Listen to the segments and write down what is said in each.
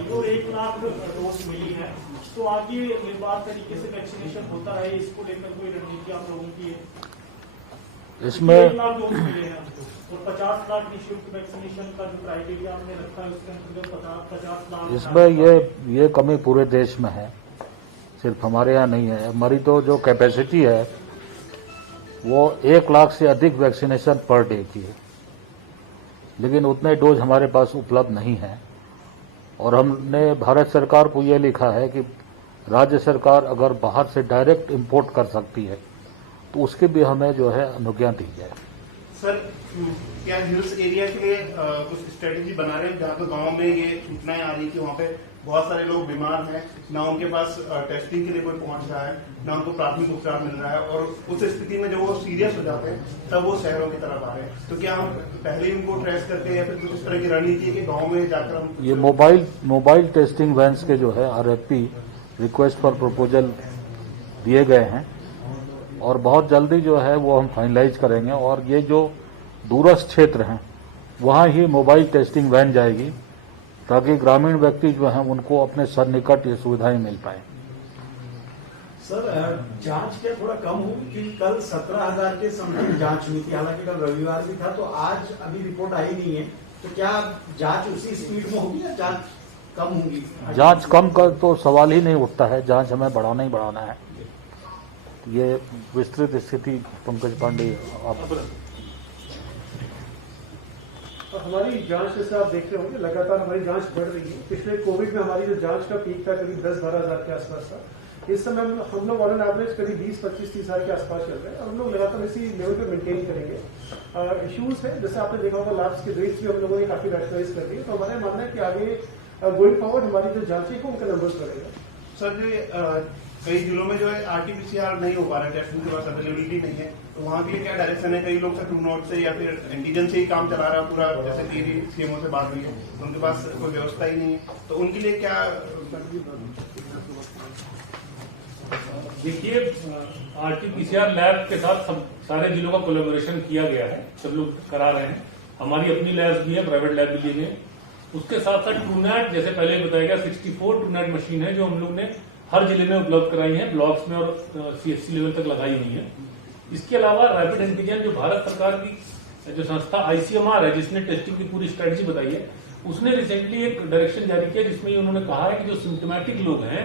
करवाई और 1 लाख डोज मिली है, तो आगे निर्बाध तरीके से वैक्सीनेशन होता रहे, इसको लेकर कोई रणनीति आप लोगों की है? इसमें 1 लाख डोज मिले हैं हमको और 50 लाख निःशुल्क वैक्सीनेशन का जो क्राइटेरिया हमने रखा है उसके अंतर्गत 50 लाख। इसमें ये कमी पूरे देश में है, सिर्फ हमारे यहाँ नहीं है। हमारी तो जो कैपेसिटी है वो 1 लाख से अधिक वैक्सीनेशन पर डे की है, लेकिन उतने डोज हमारे पास उपलब्ध नहीं है। और हमने भारत सरकार को ये लिखा है कि राज्य सरकार अगर बाहर से डायरेक्ट इंपोर्ट कर सकती है तो उसकी भी हमें जो है अनुज्ञा दी जाए। सर, क्या हिल्स एरिया के कुछ स्ट्रेटेजी बना रहे हैं जहाँ पे गांव में ये सूचनाएं आ रही है कि वहाँ पे बहुत सारे लोग बीमार हैं, ना उनके पास टेस्टिंग के लिए कोई पहुंच रहा है, ना उनको प्राथमिक उपचार मिल रहा है, और उस स्थिति में जब वो सीरियस हो जाते हैं तब वो शहरों की तरफ आ रहे हैं, तो क्या हम पहले ही उनको ट्रेस करके या फिर कुछ इस तरह की रणनीति है कि गाँव में जाकर हम ये मोबाइल टेस्टिंग वैन्स के जो है RFP रिक्वेस्ट फॉर प्रपोजल दिए गए हैं और बहुत जल्दी जो है वो हम फाइनलाइज करेंगे। और ये जो दूरस्थ क्षेत्र हैं वहाँ ही मोबाइल टेस्टिंग वैन जाएगी ताकि ग्रामीण व्यक्ति जो हैं उनको अपने सन्निकट ये सुविधाएं मिल पाए। सर, जांच क्या थोड़ा कम हुई कि कल 17,000 के समथिंग जांच हुई थी, हालांकि कल रविवार भी था, तो आज अभी रिपोर्ट आई नहीं है, तो क्या जांच उसी स्पीड में होगी या जांच कम होगी? जांच कम का तो सवाल ही नहीं उठता है, जांच हमें बढ़ाना ही बढ़ाना है। ये विस्तृत स्थिति पंकज पांडे आप। हमारी जांच जैसे आप देख रहे होंगे लगातार हमारी जांच बढ़ रही है। पिछले कोविड में हमारी जो जांच का पीक था करीब 10-12 हजार के आसपास था। इस समय हम लोग ऑन एन एवरेज करीब 20-25-30 हजार के आसपास चल रहे हैं और हम लोग लगातार इसी लेवल पे मेंटेन करेंगे। इश्यूज है जैसे आपने देखा होगा लैब्स के रेट्स भी हम लोगों ने काफी रैशनलाइज कर दिए, तो हमारा मानना है कि आगे गोइंग फॉरवर्ड हमारी जो जांच है उनका नंबर्स बढ़ेगा। सर, कई जिलों में जो है RT-PCR नहीं हो पा रहा है, टेस्टिंग के पास अवेलेबिलिटी नहीं है, तो वहाँ के लिए क्या डायरेक्शन है? कई लोग से ट्रू नोट से या फिर एंटीजन से ही काम चला रहा है पूरा, जैसे मेरी CMO से बात हुई है, उनके पास कोई व्यवस्था ही नहीं है, तो उनके लिए क्या? देखिए, RT-PCR लैब के साथ सब सारे जिलों का कोलैबोरेशन किया गया है, सब लोग करा रहे हैं। हमारी अपनी लैब्स भी है, प्राइवेट लैब भी लिए गए। उसके साथ साथ ट्रूनेट, जैसे पहले बताया गया, 64 ट्रूनेट मशीन है जो हम लोग ने हर जिले में उपलब्ध कराई है, ब्लॉक्स में और CHC लेवल तक लगाई हुई है। इसके अलावा रैपिड एंटीजन जो भारत सरकार की जो संस्था ICMR है जिसने टेस्टिंग की पूरी स्ट्रेटेजी बताई है, उसने रिसेंटली एक डायरेक्शन जारी किया जिसमें उन्होंने कहा है कि जो सिम्टोमेटिक लोग हैं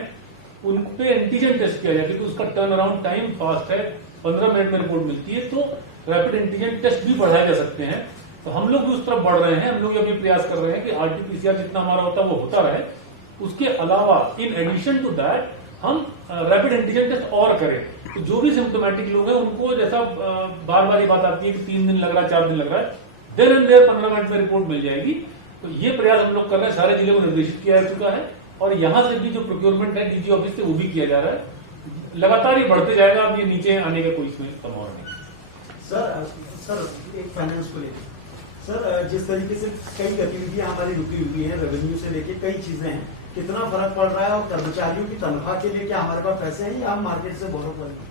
उन पे एंटीजन टेस्ट किया जाए, क्योंकि उसका टर्न अराउंड टाइम फास्ट है, 15 मिनट में रिपोर्ट मिलती है, तो रैपिड एंटीजन टेस्ट भी बढ़ाए जा सकते हैं। तो हम लोग भी उस तरफ बढ़ रहे हैं। हम लोग अभी प्रयास कर रहे हैं कि RT-PCR जितना हमारा होता है वो होता रहे, उसके अलावा इन एडिशन टू दैट हम रैपिड एंटीजन टेस्ट और करें। तो जो भी सिम्टोमेटिक लोग हैं उनको, जैसा बार बार ये बात आती है कि 3 दिन लग रहा है, 4 दिन लग रहा है, देर एंड देर 15 मिनट में रिपोर्ट मिल जाएगी। तो ये प्रयास हम लोग कर रहे हैं, सारे जिले को निर्देशित किया जा चुका है और यहां से भी जो प्रोक्योरमेंट है DG ऑफिस से वो भी किया जा रहा है। लगातार ये बढ़ते जाएगा, अब ये नीचे आने का कोई इसमें संभावना नहीं। सर एक फाइनेंस को लेकर सर, जिस तरीके से कई गतिविधियां हमारी रुकी हुई है, रेवेन्यू से लेके कई चीजें हैं, कितना फर्क पड़ रहा है? और कर्मचारियों की तनख्वाह के लिए क्या हमारे पास पैसे हैं या हम मार्केट से बोरो करेंगे?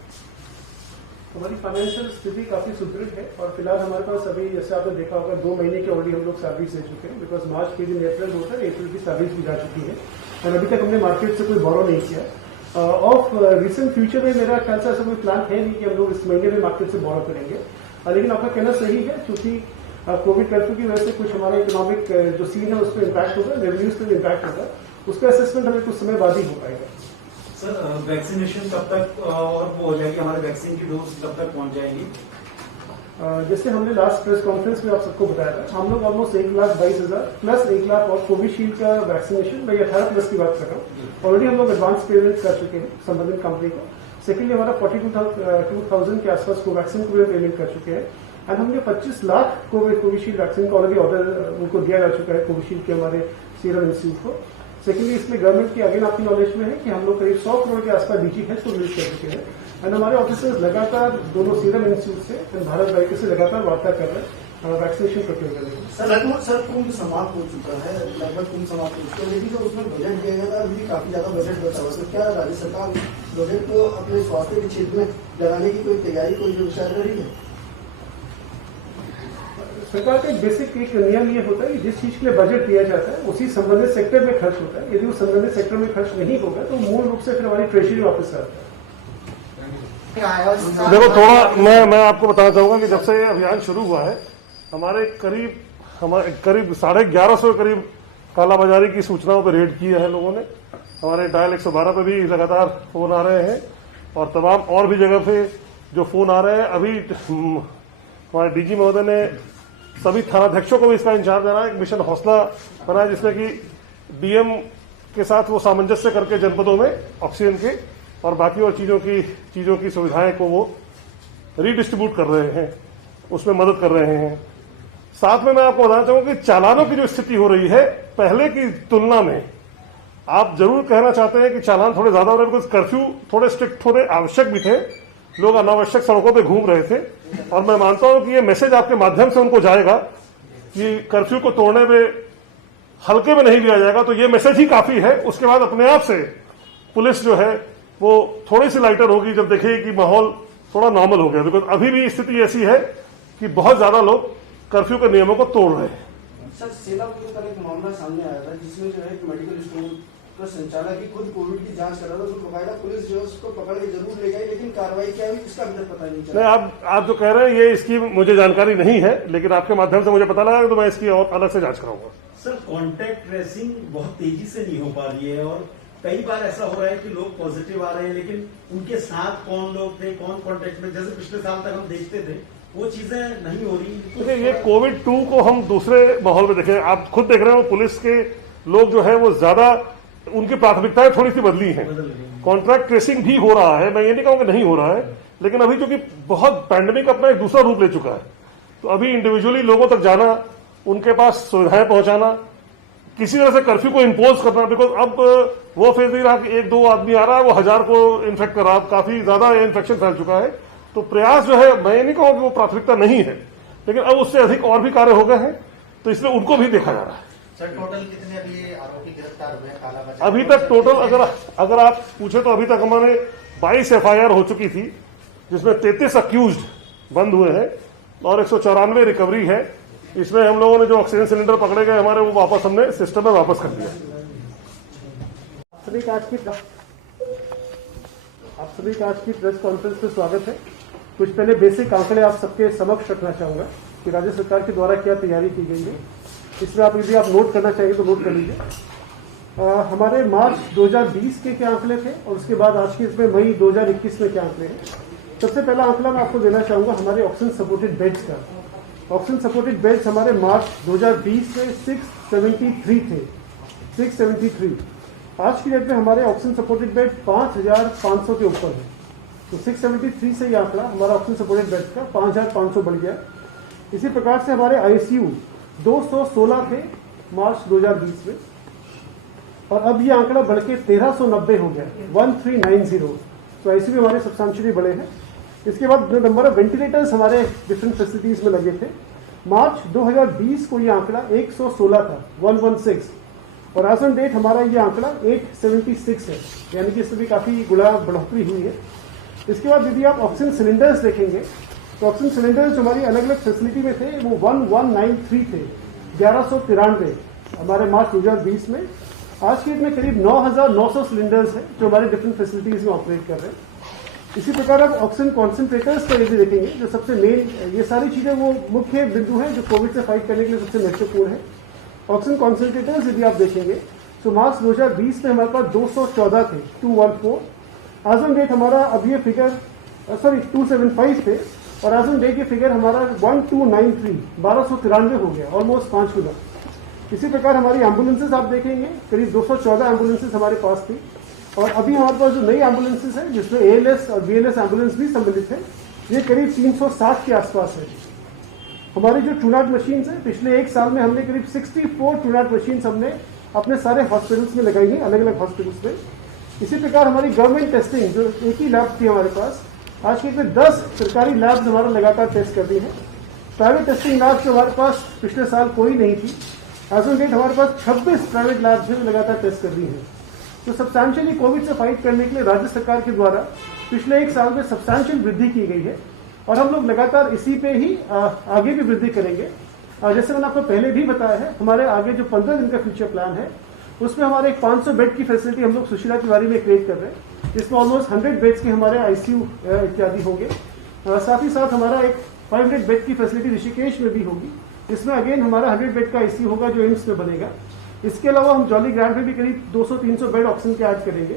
हमारी फाइनेंशियल स्थिति काफी सुदृढ़ है और फिलहाल हमारे पास अभी, जैसे आपने देखा होगा, 2 महीने के ऑलरेडी हम लोग सैलरीज दे चुके हैं, बिकॉज मार्च के दिन अप्रैल होता है, अप्रैल की सैलरीज भी जा चुकी है और अभी तक हमने मार्केट से कोई बोरो नहीं किया। ऑफ रिसेंट फ्यूचर में मेरा ख्याल से ऐसा कोई प्लान है नहीं कि हम लोग इस महीने में मार्केट से बोरो करेंगे। लेकिन आपका कहना सही है, क्योंकि कोविड कर्फ्यू की वजह से कुछ हमारा इकोनॉमिक जो सीन है उस पर इम्पैक्ट होगा, रेवेन्यूज पर भी इम्पैक्ट होगा, उसका असेसमेंट हमें कुछ समय बाद ही हो पाएगा। सर, वैक्सीनेशन कब तक और वो हो जाएगी, हमारे वैक्सीन की डोज कब तक पहुंच जाएगी? जैसे हमने लास्ट प्रेस कॉन्फ्रेंस में आप सबको बताया था, हम लोग ऑलमोस्ट 1,22,000 प्लस 1 लाख और कोविशील्ड का वैक्सीनेशन, मैं 18+ की बात कर रहा हूँ, ऑलरेडी हम लोग एडवांस पेमेंट कर चुके हैं संबंधित कंपनी को। सेकेंडली हमारा 42,000 के आसपास कोवैक्सीन को भी पेमेंट कर चुके हैं एंड हमने 25 लाख कोविशील्ड वैक्सीन का ऑलरेडी ऑर्डर उनको दिया जा चुका है, कोविशील्ड के हमारे सीरम इंस्टीट्यूट को। सेकेंडली इसमें गवर्नमेंट की अगेन आपकी नॉलेज में है कि हम लोग करीब 100 करोड़ के आसपास DG हेल्थ को रिलीज कर चुके हैं एंड हमारे ऑफिसर्स लगातार दोनों सीरम इंस्टीट्यूट से भारत बायोटेक से लगातार वार्ता कर रहे हैं वैक्सीनेशन प्रोक्योर करने की। सर कुंभ समाप्त हो चुका है, लगभग कुंभ समाप्त हो चुका है, लेकिन जो उसमें बजट दिया गया था अभी काफी ज्यादा बजट बचा हुआ है, तो क्या राज्य सरकार बजट को अपने स्वास्थ्य के क्षेत्र में लगाने की कोई तैयारी, कोई व्यवस्था कर रही है? सरकार का एक बेसिक एक नियम ये होता है कि जिस चीज के लिए बजट दिया जाता है उसी संबंधित सेक्टर में खर्च होता है। यदि उस संबंधित सेक्टर में खर्च नहीं होगा तो मूल रूप से फिर हमारी ट्रेजरी वापस आता है। देखो थोड़ा मैं आपको बताना चाहूंगा कि जब से ये अभियान शुरू हुआ है हमारे करीब 1150 के करीब कालाबाजारी की सूचनाओं पर रेड किया है लोगों ने। हमारे डायल 112 पे भी लगातार फोन आ रहे हैं और तमाम और भी जगह पे जो फोन आ रहे हैं। अभी हमारे डीजी महोदय ने सभी थानाध्यक्षों को भी इसका इंचार्ज देना है। एक मिशन हौसला बनाया जिसमें कि डीएम के साथ वो सामंजस्य करके जनपदों में ऑक्सीजन के और बाकी और चीजों की सुविधाएं को वो रीडिस्ट्रीब्यूट कर रहे हैं, उसमें मदद कर रहे हैं। साथ में मैं आपको बताना चाहूंगा कि चालानों की जो स्थिति हो रही है पहले की तुलना में, आप जरूर कहना चाहते हैं कि चालान थोड़े ज्यादा हो रहे हैं बिकॉज कर्फ्यू थोड़े स्ट्रिक्ट थोड़े आवश्यक भी थे। लोग अनावश्यक सड़कों पे घूम रहे थे और मैं मानता हूं कि ये मैसेज आपके माध्यम से उनको जाएगा कि कर्फ्यू को तोड़ने में हल्के में नहीं लिया जाएगा। तो ये मैसेज ही काफी है। उसके बाद अपने आप से पुलिस जो है वो थोड़ी सी लाइटर होगी जब देखेगी कि माहौल थोड़ा नॉर्मल हो गया। बिकॉज अभी भी स्थिति ऐसी है कि बहुत ज्यादा लोग कर्फ्यू के नियमों को तोड़ रहे हैं। सर सेलापुर का एक मामला सामने आया था जिसमें जो है एक मेडिकल स्टोर का संचालक ही खुद कोविड की जांच कर रहा था, तो बकायदा पुलिस जो है उसको पकड़ के जरूर ले गई, लेकिन कार्रवाई क्या हुई इसका अभी तक पता नहीं चला। नहीं, आप जो कह रहे हैं ये इसकी मुझे जानकारी नहीं है, लेकिन आपके माध्यम से मुझे पता लगा तो मैं इसकी और अलग से जांच कराऊंगा। सर कॉन्टैक्ट ट्रेसिंग बहुत तेजी से नहीं हो पा रही है और कई बार ऐसा हो रहा है कि लोग पॉजिटिव आ रहे हैं लेकिन उनके साथ कौन लोग थे, कौन कॉन्टैक्ट में, जैसे पिछले साल तक हम देखते थे वो चीजें नहीं हो रही। देखिए ये कोविड-2 को हम दूसरे माहौल में देखें, आप खुद देख रहे हो पुलिस के लोग जो है वो ज्यादा उनकी प्राथमिकताएं थोड़ी सी बदली हैं। कॉन्ट्रैक्ट ट्रेसिंग भी हो रहा है, मैं ये नहीं कहूंगा नहीं हो रहा है, लेकिन अभी क्योंकि बहुत पैंडेमिक अपना एक दूसरा रूप ले चुका है तो अभी इंडिविजुअली लोगों तक जाना, उनके पास सुविधाएं पहुंचाना, किसी तरह से कर्फ्यू को इम्पोज करना, बिकॉज अब वो फेज नहीं रहा कि 1-2 आदमी आ रहा है वो 1000 को इन्फेक्ट कर रहा है, काफी ज्यादा इन्फेक्शन फैल चुका है। तो प्रयास जो है मैं नहीं कहूंगा कि वो प्राथमिकता नहीं है, लेकिन अब उससे अधिक और भी कार्य हो गए हैं तो इसलिए उनको भी देखा जा रहा है। सर टोटल कितने अभी आरोपी गिरफ्तार हुए हैं कालाबाजारी? अभी तक टोटल अगर आप पूछे तो अभी तक हमारे 22 FIR हो चुकी थी जिसमें 33 अक्यूज्ड बंद हुए हैं और 194 रिकवरी है। इसमें हम लोगों ने जो ऑक्सीजन सिलेंडर पकड़े गए हमारे वो वापस हमने सिस्टम में वापस कर दिया। आप सभी का आज की प्रेस कॉन्फ्रेंस में स्वागत है। कुछ पहले बेसिक आंकड़े आप सबके समक्ष रखना चाहूंगा कि राज्य सरकार के द्वारा क्या तैयारी की गई है। इसमें आप यदि आप नोट करना चाहिए तो नोट कर लीजिए। हमारे मार्च 2020 के क्या आंकड़े थे और उसके बाद आज के इसमें मई 2021 में क्या आंकड़े हैं। सबसे पहला आंकड़ा मैं आपको देना चाहूंगा हमारे ऑक्सीजन सपोर्टेड बेड्स का। ऑक्सीजन सपोर्टेड बेड्स हमारे मार्च 2020 में 673 थे, 673। आज की डेट में हमारे ऑक्सीजन सपोर्टेड बेड 5500 के ऊपर है। तो 673 से ये आंकड़ा हमारा ऑक्सीजन सपोर्टेड बेड का 5500 बढ़ गया। इसी प्रकार से हमारे आईसीयू 216 थे मार्च 2020 में और अब ये आंकड़ा बढ़ के 1390 हो गया, 1390। तो आईसीयू हमारे सब्सटेंशियली बड़े हैं। इसके बाद जो नंबर ऑफ वेंटिलेटर्स हमारे डिफरेंट फैसिलिटीज में लगे थे, मार्च 2020 को ये आंकड़ा 116 था, 116, और आज ऑन डेट हमारा ये आंकड़ा 876 है, यानी कि इसमें भी काफी गुना बढ़ोतरी हुई है। इसके बाद यदि आप ऑक्सीजन सिलेंडर्स देखेंगे तो ऑक्सीजन सिलेंडर्स जो हमारी अलग अलग फैसिलिटी में थे वो 1193 थे, 1193 हमारे मार्च 2020 में। आज की डेट में करीब 9900 सिलेंडर्स हैं जो हमारे डिफरेंट फैसिलिटीज में ऑपरेट कर रहे हैं। इसी प्रकार आप ऑक्सीजन कॉन्सेंट्रेटर्स का यदि देखेंगे, जो सबसे मेन, ये सारी चीजें वो मुख्य बिंदु हैं जो कोविड से फाइट करने के लिए सबसे महत्वपूर्ण है। ऑक्सीजन कॉन्सेंट्रेटर्स यदि आप देखेंगे तो मार्च 2020 में हमारे पास 214 थे, 214। आज ऑन डेट हमारा अब ये फिगर 275 थे और आज ऑन डेट ये फिगर हमारा 1293, 1293 हो गया, ऑलमोस्ट 5 गुना। इसी प्रकार हमारी एम्बुलेंसेस आप देखेंगे करीब 214 एम्बुलेंसेस हमारे पास थी और अभी हमारे पास जो नई एम्बुलेंसेस हैं जिसमें ALS और BLS एम्बुलेंस भी सम्मिलित है, ये करीब 360 के आसपास है। हमारी जो ट्रूनाट मशीन्स हैं, पिछले एक साल में हमने करीब 64 ट्रूनाट मशीन्स हमने अपने सारे हॉस्पिटल्स में लगाई हैं, अलग अलग हॉस्पिटल्स में। इसी प्रकार हमारी गवर्नमेंट टेस्टिंग जो एक ही लैब थी हमारे पास, आज के में 10 सरकारी लैब्स हमारा लगातार टेस्ट कर रही हैं। प्राइवेट टेस्टिंग लैब्स जो हमारे पास पिछले साल कोई नहीं थी, आज ऑन डेट हमारे पास 26 प्राइवेट लैब्स जो लगातार टेस्ट कर रही हैं। तो सब्सटैंशियली कोविड से फाइट करने के लिए राज्य सरकार के द्वारा पिछले एक साल में सब्सटैंशियल वृद्धि की गई है और हम लोग लगातार इसी पे ही आगे भी वृद्धि करेंगे। जैसे मैंने आपको पहले भी बताया है, हमारे आगे जो 15 दिन का फ्यूचर प्लान है उसमें हमारे एक 500 बेड की फैसिलिटी हम लोग सुशीला तिवारी में क्रिएट कर रहे हैं, जिसमें ऑलमोस्ट 100 बेड्स के हमारे आईसीयू इत्यादि होंगे। साथ ही साथ हमारा एक 500 बेड की फैसिलिटी ऋषिकेश में भी होगी, जिसमें अगेन हमारा 100 बेड का आईसीयू होगा जो एम्स में बनेगा। इसके अलावा हम जॉली ग्रांट में भी करीब 200-300 बेड ऑक्सीजन के ऐड करेंगे।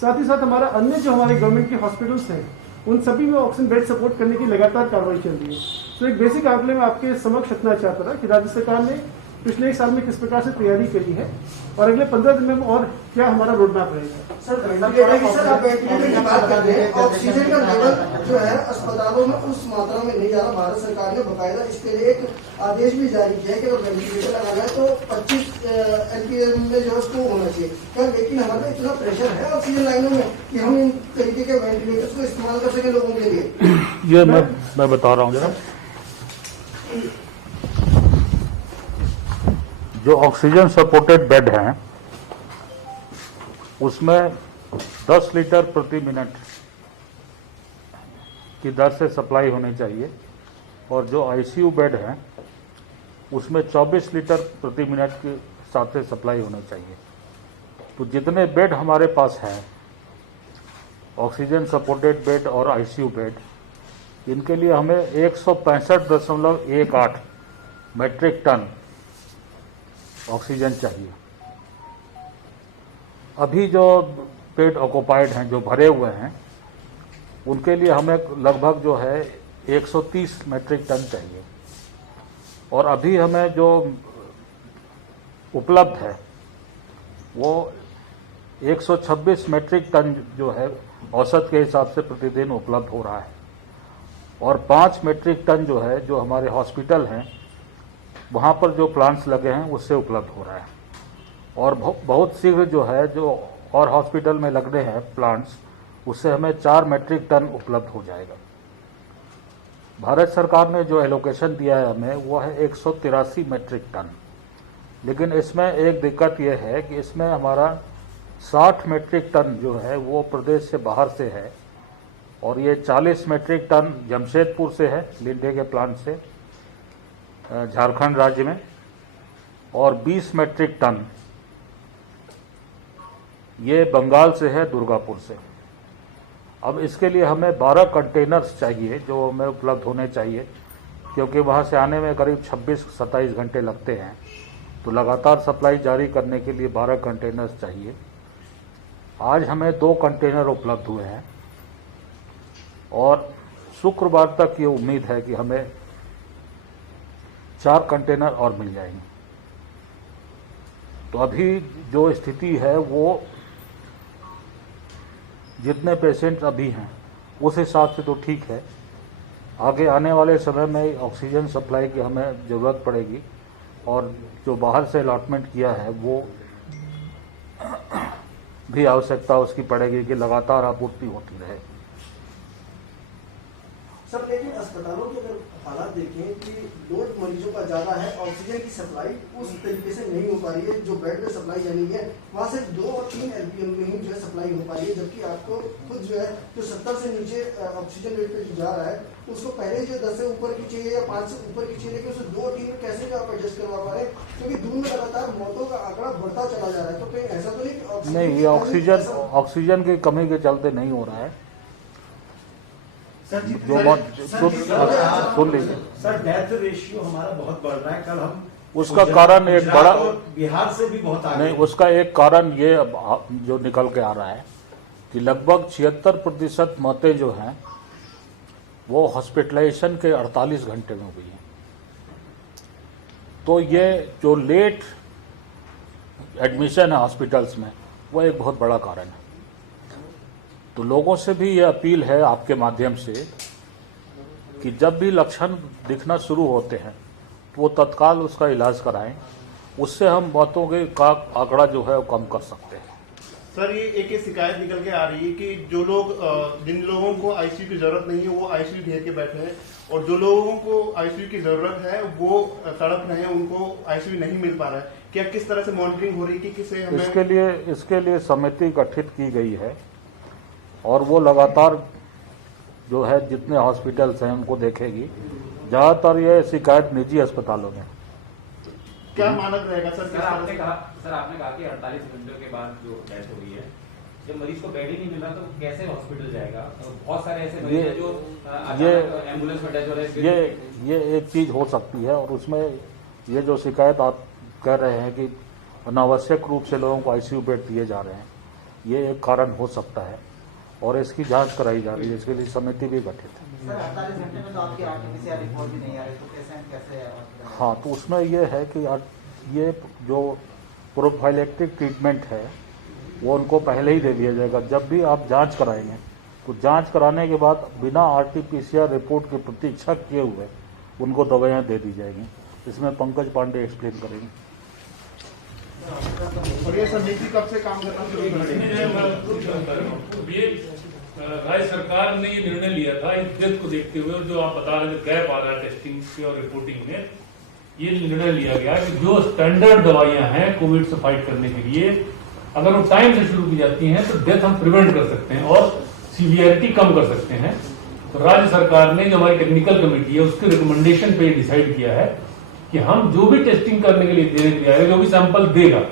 साथ ही साथ हमारा अन्य जो हमारे गवर्नमेंट के हॉस्पिटल्स हैं उन सभी में ऑक्सीजन बेड सपोर्ट करने की लगातार कार्रवाई चल रही है। तो एक बेसिक आंकड़े में आपके समक्ष रखना चाहता था कि राज्य सरकार ने पिछले 1 साल में किस प्रकार से तैयारी करी है और अगले 15 दिन में और क्या हमारा रोड मैप रहेगा। सर आप वेंटिलेटर की बात कर रहे हैं, ऑक्सीजन का लेवल जो है अस्पतालों में उस मात्रा में नहीं आ रहा। भारत सरकार ने बकायदा इसके लिए एक आदेश भी जारी किया है कि अगर वेंटिलेटर लगाना है तो 25 LPM में जो है उसको होना चाहिए क्या, लेकिन हमारे इतना प्रेशर है ऑक्सीजन लाइनों में कि हम इन तरीके के वेंटिलेटर्स को इस्तेमाल कर सके लोगों के लिए। ये मैं बता रहा हूँ जरा, जो ऑक्सीजन सपोर्टेड बेड हैं उसमें 10 लीटर प्रति मिनट की दर से सप्लाई होनी चाहिए और जो आईसीयू बेड हैं उसमें 24 लीटर प्रति मिनट के हिसाब से सप्लाई होनी चाहिए। तो जितने बेड हमारे पास हैं ऑक्सीजन सपोर्टेड बेड और आईसीयू बेड, इनके लिए हमें 165.18 मैट्रिक टन ऑक्सीजन चाहिए। अभी जो बेड ऑक्युपाइड हैं, जो भरे हुए हैं, उनके लिए हमें लगभग जो है 130 मैट्रिक टन चाहिए और अभी हमें जो उपलब्ध है वो 126 मैट्रिक टन जो है औसत के हिसाब से प्रतिदिन उपलब्ध हो रहा है और 5 मैट्रिक टन जो है जो हमारे हॉस्पिटल हैं वहाँ पर जो प्लांट्स लगे हैं उससे उपलब्ध हो रहा है और बहुत शीघ्र जो है जो और हॉस्पिटल में लगने हैं प्लांट्स, उससे हमें 4 मैट्रिक टन उपलब्ध हो जाएगा। भारत सरकार ने जो एलोकेशन दिया है हमें वो है 183 मैट्रिक टन, लेकिन इसमें एक दिक्कत यह है कि इसमें हमारा 60 मैट्रिक टन जो है वो प्रदेश से बाहर से है और ये 40 मैट्रिक टन जमशेदपुर से है, लिंडे के प्लांट से, झारखंड राज्य में, और 20 मैट्रिक टन ये बंगाल से है, दुर्गापुर से। अब इसके लिए हमें 12 कंटेनर्स चाहिए जो हमें उपलब्ध होने चाहिए, क्योंकि वहाँ से आने में करीब 26-27 घंटे लगते हैं। तो लगातार सप्लाई जारी करने के लिए 12 कंटेनर्स चाहिए। आज हमें 2 कंटेनर उपलब्ध हुए हैं और शुक्रवार तक ये उम्मीद है कि हमें 4 कंटेनर और मिल जाएंगे। तो अभी जो स्थिति है वो जितने पेशेंट अभी हैं उस हिसाब से तो ठीक है। आगे आने वाले समय में ऑक्सीजन सप्लाई की हमें ज़रूरत पड़ेगी और जो बाहर से अलॉटमेंट किया है वो भी आवश्यकता उसकी पड़ेगी कि लगातार आपूर्ति होती रहे। सर लेकिन अस्पतालों के अगर हालात देखें कि लोड मरीजों का ज्यादा है, ऑक्सीजन की सप्लाई उस तरीके से नहीं हो पा रही है, जो बेड में सप्लाई जानी है वहाँ से 2 और 3 LPM में ही जो है सप्लाई हो पा रही है, जबकि आपको खुद जो है जो 70 से नीचे ऑक्सीजन रेट पे जो जा रहा है उसको पहले जो 10 से ऊपर की चाहिए या 5 से ऊपर की चाहिए, लेकिन उसे 2 और 3 में कैसे आप एडजस्ट करवा पा रहे हैं, क्योंकि दूर में लगातार मौतों का आंकड़ा बढ़ता चला जा रहा है। तो कहीं ऐसा तो नहीं कि ये ऑक्सीजन की कमी के चलते नहीं हो रहा है। सर जी सुन लीजिए सर, डेथ रेशियो हमारा बहुत बढ़ रहा है। कल हम उसका कारण एक बड़ा, बिहार से भी बहुत आगे नहीं, उसका एक कारण ये जो निकल के आ रहा है कि लगभग 76% मौतें जो हैं वो हॉस्पिटलाइजेशन के 48 घंटे में हुई हैं। तो ये जो लेट एडमिशन है हॉस्पिटल्स में वो एक बहुत बड़ा कारण है। तो लोगों से भी ये अपील है आपके माध्यम से कि जब भी लक्षण दिखना शुरू होते हैं तो वो तत्काल उसका इलाज कराएं, उससे हम मौतों के का आंकड़ा जो है वो कम कर सकते हैं। सर ये एक शिकायत निकल के आ रही है कि जो लोग जिन लोगों को आईसीयू की जरूरत नहीं है वो आईसीयू घेर के बैठे हैं और जो लोगों को आईसीयू की जरूरत है वो तड़प रहे हैं, उनको आईसीयू नहीं मिल पा रहा है। क्या किस तरह से मॉनिटरिंग हो रही है कि किसे हमें इसके लिए समिति गठित की गई है और वो लगातार जो है जितने हॉस्पिटल्स हैं उनको देखेगी ज्यादातर ये शिकायत निजी अस्पतालों में। क्या मानक रहेगा सर? सर आपने कहा कि 48 घंटों के बाद जो डेथ हुई है, जब मरीज को बेड ही नहीं मिला तो कैसे हॉस्पिटल जाएगा? तो बहुत सारे ऐसे मरीज हैं जो एम्बुलेंस में डेथ हो रहे हैं। ये एक चीज हो सकती है, और उसमें ये जो शिकायत आप कह रहे हैं कि अनावश्यक रूप से लोगों को आईसीयू बेड दिए जा रहे हैं, ये एक कारण हो सकता है और इसकी जांच कराई जा रही है। इसके लिए समिति भी गठित है। सर 48 घंटे में तो आपकी आरटीपीसीआर रिपोर्ट भी नहीं आ रही, तो कैसे हाँ, तो उसमें ये है कि ये जो प्रोफाइलेक्टिक ट्रीटमेंट है वो उनको पहले ही दे दिया जाएगा। जब भी आप जांच कराएंगे तो जांच कराने के बाद बिना आरटीपीसीआर रिपोर्ट की प्रतीक्षा किए हुए उनको दवाइयाँ दे दी जाएंगी। इसमें पंकज पांडे एक्सप्लेन करेंगे। और ये समिति कब से काम करना शुरू करेगी? राज्य सरकार ने ये निर्णय लिया था इस डेथ को देखते हुए, और जो आप बता रहे थे गैप आ रहा है टेस्टिंग से और रिपोर्टिंग में, ये निर्णय लिया गया कि जो स्टैंडर्ड दवाइयां हैं कोविड से फाइट करने के लिए, अगर वो टाइम से शुरू की जाती हैं तो डेथ हम प्रिवेंट कर सकते हैं और सीवियरिटी कम कर सकते हैं। तो राज्य सरकार ने, जो हमारी टेक्निकल कमेटी है, उसके रिकमेंडेशन पे डिसाइड किया है कि हम जो भी टेस्टिंग करने के लिए देने के लिए आएगा, जो भी सैंपल देगा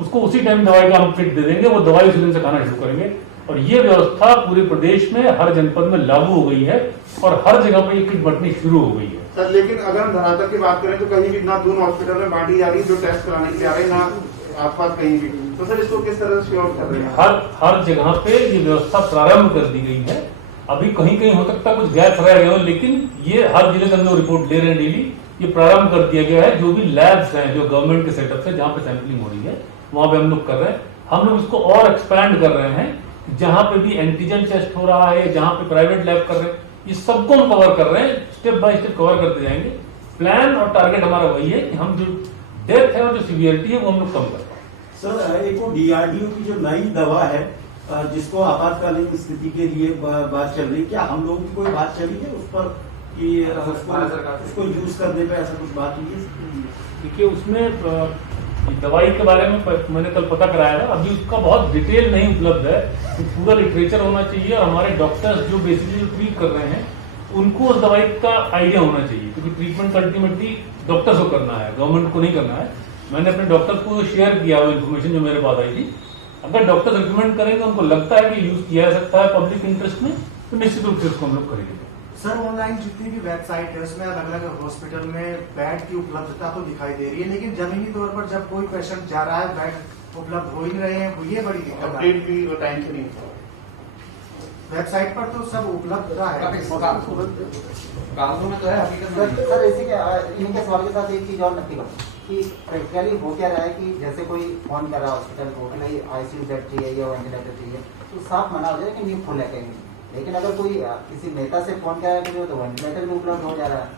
उसको उसी टाइम दवाई का हम किट दे देंगे, वो दवाई उसी दिन से खाना शुरू करेंगे। और ये व्यवस्था पूरे प्रदेश में हर जनपद में लागू हो गई है और हर जगह पर ये किट बंटनी शुरू हो गई है। सर लेकिन अगर हम धरातल की बात करें तो कहीं भी ना 2 हॉस्पिटल में बांटी जा रही है जो टेस्ट कराने के लिए आ रहे हैं, ना आसपास कहीं भी। तो सर इसको किस तरह से श्योर कर रहे हैं? हर जगह पे ये व्यवस्था प्रारंभ कर दी गई है। अभी कहीं कहीं हो सकता है कुछ गैप रह गए हो, लेकिन ये हर जिले के अंदर रिपोर्ट ले रहे हैं डेली, ये प्रारंभ कर दिया गया है। जो भी लैब्स हैं जो गवर्नमेंट के सेटअप से जहां पे सैंपलिंग हो रही है वहां पे हम लोग कर रहे हैं। हम लोग इसको और एक्सपैंड कर रहे हैं, जहां पे भी एंटीजन टेस्ट हो रहा है, जहां पे प्राइवेट लैब कर रहे हैं, ये सबको हम कवर कर रहे हैं। स्टेप बाय स्टेप कवर करते जाएंगे। प्लान और टारगेट हमारा वही है कि हम जो डेथ है और जो सीवियरिटी है वो हम लोग कम कर पाए। सर एक वो डीआरडीओ की जो नई दवा है जिसको आपातकालीन स्थिति के लिए बात चल रही है, क्या हम लोगों की कोई बात चली है उस पर कि उसको यूज करने पे ऐसा कुछ बात हुई है? देखिए उसमें दवाई के बारे में मैंने कल पता कराया था, अभी उसका बहुत डिटेल नहीं उपलब्ध है। तो पूरा लिटरेचर होना चाहिए और हमारे डॉक्टर्स जो बेसिकली ट्रीट कर रहे हैं उनको उस दवाई का आइडिया होना चाहिए, क्योंकि ट्रीटमेंट अल्टीमेटली डॉक्टर्स को करना है, गवर्नमेंट को नहीं करना है। मैंने अपने डॉक्टर्स को शेयर किया वो इन्फॉर्मेशन जो मेरे पास आई थी। अगर डॉक्टर्स रिकमेंड करेंगे, उनको लगता है कि यूज किया जा सकता है पब्लिक इंटरेस्ट में, तो निश्चित रूप से उसको हम लोग करेंगे। सर ऑनलाइन जितनी भी वेबसाइट है उसमें अलग अलग हॉस्पिटल में बेड की उपलब्धता तो दिखाई दे रही है, लेकिन जमीनी तौर पर जब कोई पेशेंट जा रहा है बेड उपलब्ध हो ही नहीं रहे हैं, ये बड़ी दिक्कत है। अपडेट भी टाइम से नहीं होता। वेबसाइट पर तो सब उपलब्ध है, कागजों में तो है हकीकत। सर इसी के इनके सवाल के साथ एक चीज और नक्की बात कि प्रैक्टिकली हो क्या रहा है कि जैसे कोई फोन कर रहा है हॉस्पिटल को कि भाई आईसीयू बेड चाहिए या वेंटिलेटर चाहिए, तो साफ मना हो जाए कि नहीं फुल है कहीं। लेकिन अगर कोई किसी नेता से फोन कर रहा है तो वेंटिलेटर भी उपलब्ध हो जा रहा है।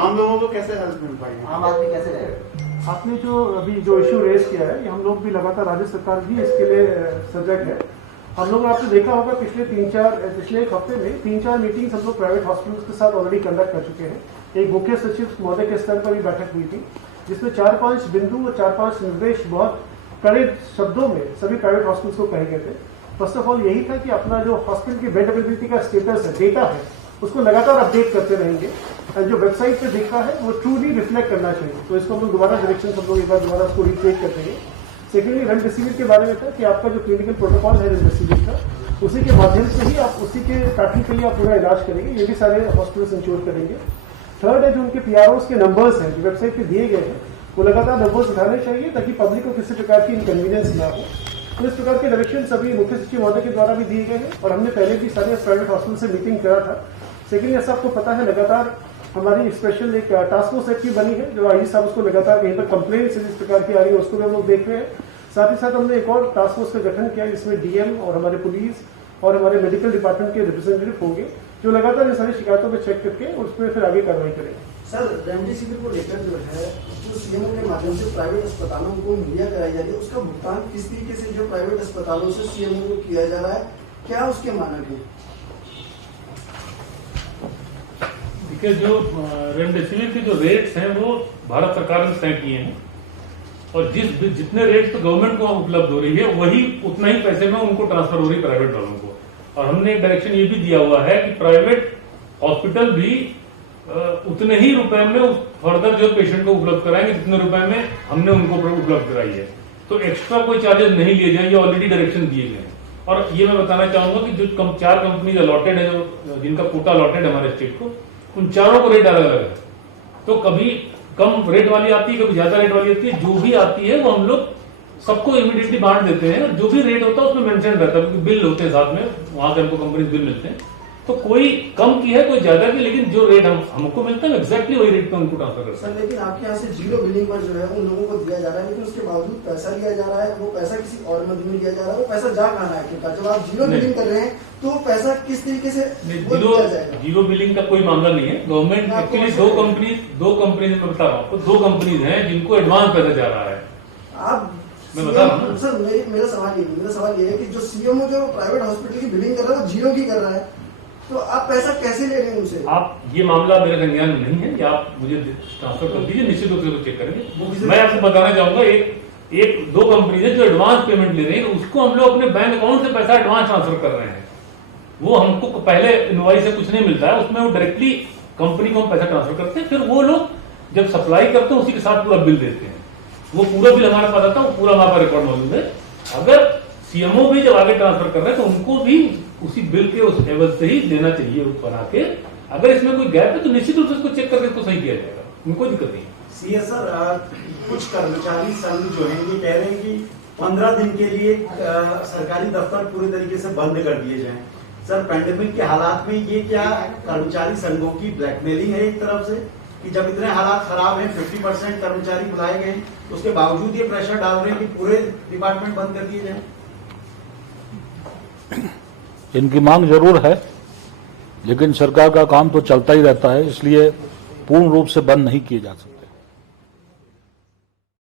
आम लोगों को कैसे हेल्प मिल पाएगी? आम आदमी कैसे रहेगा? आपने जो अभी जो इश्यू रेज किया है, हम लोग भी लगातार, राज्य सरकार भी इसके लिए सजग है। हम लोग आपने देखा होगा पिछले एक हफ्ते में 3-4 मीटिंग्स हम लोग प्राइवेट हॉस्पिटल्स के साथ ऑलरेडी कंडक्ट कर चुके हैं। एक मुख्य सचिव महोदय के स्तर पर भी बैठक हुई थी, जिसमें 4-5 बिंदु और 4-5 निर्देश बहुत कड़े शब्दों में सभी प्राइवेट हॉस्पिटल्स को कहे गए थे। फर्स्ट ऑफ ऑल यही था कि अपना जो हॉस्पिटल की बेड अवेलेबिलिटी का स्टेटस है, डेटा है, उसको लगातार अपडेट करते रहेंगे और जो वेबसाइट पे दिखता है वो ट्रूली रिफ्लेक्ट करना चाहिए। तो इसको हम लोग दोबारा डायरेक्शन हम लोग एक बार दोबारा उसको रिट्रेट कर देंगे। सेकेंडली रेमडेसिविर के बारे में था कि आपका जो क्लिनिकल प्रोटोकॉल है रेमडेसिविर का, उसी के माध्यम से ही आप उसी के पैटर्न के लिए आप पूरा इलाज करेंगे, ये भी सारे हॉस्पिटल्स इंश्योर करेंगे। थर्ड है जो उनके पीआरओस के नंबर्स हैं जो वेबसाइट पे दिए गए हैं, वो लगातार नंबर्स उठाने चाहिए ताकि पब्लिक को किसी प्रकार की इनकन्वीनियंस ना हो। तो इस प्रकार के डायरेक्शन सभी मुख्य सचिव महोदय के द्वारा भी दिए गए हैं और हमने पहले भी सारे प्राइवेट हॉस्पिटल से मीटिंग करा था। सेकेंडली ऐसा आपको पता है लगातार हमारी स्पेशल एक टास्क फोर्स एक्टिव बनी है, जो आईजी साहब उसको लगातार कहीं पर कंप्लेंट्स इस प्रकार की आ रही है उसको भी हम लोग देख रहे हैं। साथ ही साथ हमने एक और टास्क फोर्स का गठन किया जिसमें डीएम और हमारे पुलिस और हमारे मेडिकल डिपार्टमेंट के रिप्रेजेंटेटिव होंगे, जो लगातार इन सारी शिकायतों पर चेक करके और उसमें फिर आगे कार्रवाई करेंगे। सर रेमडेसिविर को लेकर जो है जो सीएमओ के माध्यम से प्राइवेट अस्पतालों को मुहैया कराई जा रही है, उसका भुगतान किस तरीके से जो प्राइवेट अस्पतालों से सीएमओ को किया जा रहा है, क्या उसके मानक है? देखिए जो रेमडेसिविर के जो रेट्स हैं वो भारत सरकार ने तय किए हैं और जितने रेट्स तो गवर्नमेंट को उपलब्ध हो रही है वही उतना ही पैसे में उनको ट्रांसफर हो रही है प्राइवेट वालों को। और हमने एक डायरेक्शन ये भी दिया हुआ है कि प्राइवेट हॉस्पिटल भी उतने ही रुपए में फर्दर जो पेशेंट को उपलब्ध कराएंगे जितने रुपए में हमने उनको उपलब्ध कराई है। तो एक्स्ट्रा कोई चार्जेस नहीं लिए जाएंगे, ऑलरेडी डायरेक्शन दिए गए। और ये मैं बताना चाहूंगा कि जो 4 कंपनीज अलॉटेड है, जो जिनका कोटा अलॉटेड है हमारे स्टेट को, उन चारों को रेट अलग अलग है। तो कभी कम रेट वाली आती है, कभी ज्यादा रेट वाली आती है। जो भी आती है वो हम लोग सबको इमीडिएटली बांट देते हैं। जो भी रेट होता है उसमें मेंशन रहता है, क्योंकि बिल होते हैं साथ में, वहां से हमको कंपनी बिल मिलते हैं। तो कोई कम की है, कोई ज्यादा की, लेकिन जो रेट हमको मिलता है एग्जैक्टली वही रेट पे उनको ट्रांसफर करते हैं। सर लेकिन आपके यहाँ से जीरो बिलिंग पर जो है उन लोगों को दिया जा रहा है, लेकिन उसके बावजूद पैसा लिया जा रहा है। वो पैसा किसी और मद में लिया जा रहा है, वो पैसा जा कहाँ है आखिरकार? जब आप जीरो बिलिंग कर रहे हैं तो पैसा किस तरीके से जीरो बिलिंग का कोई मामला नहीं है। गवर्नमेंट एक्चुअली दो कंपनीज मैं बता रहा हूँ आपको, 2 कंपनीज हैं जिनको एडवांस पैसा जा रहा है। आप मैं बता रहा हूँ सर, मेरा सवाल ये है कि जो सीएमओ जो प्राइवेट हॉस्पिटल की बिलिंग कर रहा है वो जीरो की कर रहा है, तो आप पैसा कैसे ले रहे हैं उनसे? आप ये मामला मेरे संज्ञान में नहीं है, या आप मुझे ट्रांसफर कर दीजिए, निश्चित रूप से चेक करेंगे। मैं आपको बताना चाहूंगा, एक 2 कंपनी है जो एडवांस पेमेंट ले रही है, उसको हम लोग अपने बैंक अकाउंट से पैसा एडवांस ट्रांसफर कर रहे हैं। वो हमको पहले इनवॉइस से कुछ नहीं मिलता है, उसमें वो डायरेक्टली कंपनी को हम पैसा ट्रांसफर करते हैं। फिर वो लोग जब सप्लाई करते हैं उसी के साथ पूरा बिल देते हैं। वो पूरा बिल हमारे पास आता है, वो पूरा हमारे पास रिकॉर्ड मौजूद है। अगर सीएमओ भी जब आगे ट्रांसफर कर रहे हैं तो उनको भी उसी बिल के उस एवज से ही देना चाहिए बना के। अगर इसमें कोई गैप है तो निश्चित रूप से उसको चेक करके इसको सही किया जाएगा, उनको कोई दिक्कत नहीं। सीए सर, कुछ कर्मचारी संघ जो है ये कह रहे हैं कि 15 दिन के लिए सरकारी दफ्तर पूरे तरीके से बंद कर दिए जाएं। सर, पैंडेमिक के हालात में ये क्या कर्मचारी संघों की ब्लैकमेलिंग है एक तरफ से, कि जब इतने हालात खराब हैं, 50% कर्मचारी बुलाए गए, तो उसके बावजूद ये प्रेशर डाल रहे हैं कि पूरे डिपार्टमेंट बंद कर दिए जाएं? इनकी मांग जरूर है, लेकिन सरकार का काम तो चलता ही रहता है, इसलिए पूर्ण रूप से बंद नहीं किए जा सकते।